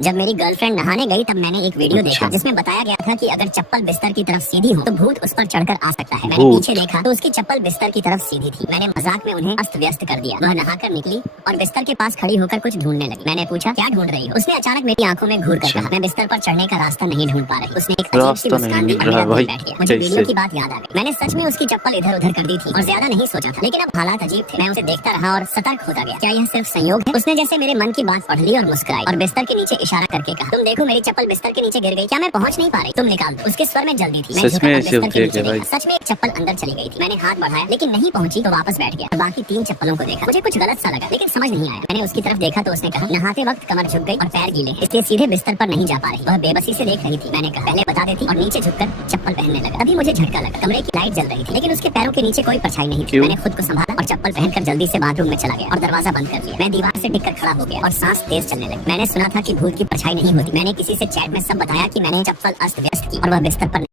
जब मेरी गर्लफ्रेंड नहाने गई तब मैंने एक वीडियो देखा जिसमें बताया गया था कि अगर चप्पल बिस्तर की तरफ सीधी हो तो भूत उस पर चढ़कर आ सकता है। मैंने पीछे देखा तो उसकी चप्पल बिस्तर की तरफ सीधी थी। मैंने मजाक में उन्हें अस्त व्यस्त कर दिया। वह नहाकर निकली और बिस्तर के पास खड़ी होकर कुछ ढूंढने लगी। मैंने पूछा क्या ढूंढ रही हो? उसने अचानक मेरी आंखों में घूर कर कहा मैं बिस्तर पर चढ़ने का रास्ता नहीं ढूंढ पा रही। उसने एक अजीब सी मुस्कान दी और मेरा दिल बैठ गया। मुझे वीडियो की बात याद आ गई। मैंने सच में उसकी चप्पल इधर उधर कर दी थी और ज्यादा नहीं सोचा था, लेकिन अब हालात अजीब थे। मैं उसे देखता रहा और सतर्क होता गया। क्या यह सिर्फ संयोग है? उसने जैसे मेरे मन की बात पढ़ ली और मुस्कुराई और बिस्तर के नीचे इशारा करके कहा तुम देखो मेरी चप्पल बिस्तर के नीचे गिर गई। क्या मैं पहुंच नहीं पा रही? तुम निकाल दो। उसके स्वर में जल्दी थी। मैं झुका और बिस्तर के नीचे देखा। सच में एक चप्पल अंदर चली गई थी। मैंने हाथ बढ़ाया लेकिन नहीं पहुंची तो वापस बैठ गया और बाकी 3 चप्पलों को देखा। मुझे कुछ गलत सा लगा लेकिन समझ नहीं आया। मैंने उसकी तरफ देखा तो उसने कहा नहाते वक्त कमर झुक गई और पैर गीले इसलिए सीधे बिस्तर पर नहीं जा पा रही। वह बेबसी से देख रही थी। मैंने कहा पहले बता देती और नीचे झुककर चप्पल पहनने लगा। तभी मुझे झटका लगा। कमरे की लाइट जल रही थी लेकिन उसके पैरों के नीचे कोई परछाई नहीं थी। मैंने खुद को संभाला और चप्पल पहनकर जल्दी से बाथरूम में चला गया और दरवाजा बंद कर दिया। मैं दीवार से टिककर खड़ा हो गया और सांस तेज चलने लगी। मैंने सुना था कि भूत की परछाई नहीं होती। मैंने किसी से चैट में सब बताया कि मैंने चप्पल अस्त व्यस्त की और वह बिस्तर पर